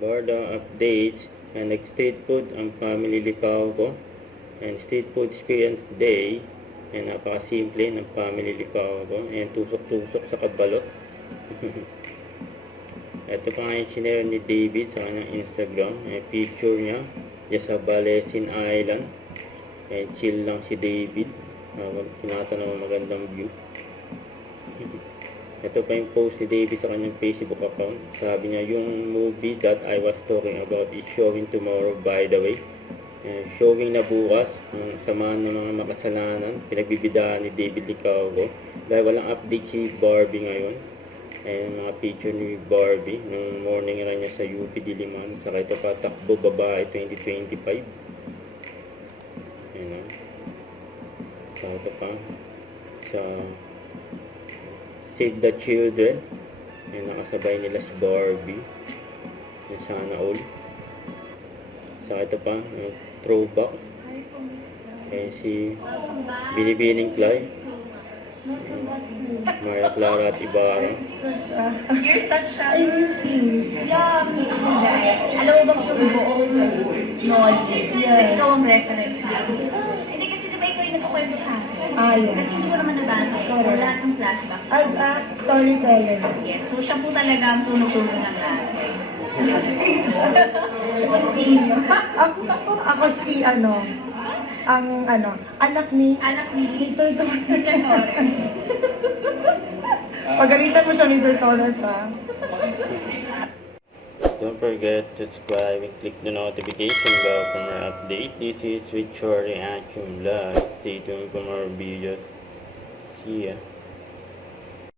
Bardang updates. Nag-street food ang family likaw ko. And street food experience day. And napakasimple ng family likaw ko. And tusok-tusok sa kabalot. Ito pa nga yung chinero ni David sa kanyang Instagram. Picture niya dyan sa Balesin Island. Chill lang si David. Tinatanaw magandang view. Ito pa yung post ni David sa kanyang Facebook account. Sabi niya, yung movie that I was talking about is showing tomorrow, by the way. Showing na bukas, ang samahan ng mga makasalanan. Pinagbibidaan ni David Licauco. Dahil walang update si Barbie ngayon. Mga picture ni Barbie nung morning run niya sa UP Diliman. Saka ito pa, takbo babae 2025. Ayan. Saka ito pa, sa Save the Children. Nakasabay nila si Barbie. Sana all. Saka ito pa, throwback. Si Binibining Clay. Maria Clara at Ibarra. You're such a... I miss you. Yeah, me too. Alam mo ba kung buong nod? Ikaw ang reference. Hindi kasi diba ikaw yung nagkukwento sa akin? Yeah. Kasi hindi ko naman nabasa. So, lahat ng flashback. As a storyteller. Yes. So, siya po talaga ang puno-puno ng lahat. Ako si anak ni Mr. Torres. Pagalitan mo siya, Mr. Torres, ha? Don't forget to subscribe and click the notification bell for more update. This is Richard Reaction Vlog. Stay tuned for more videos. See ya.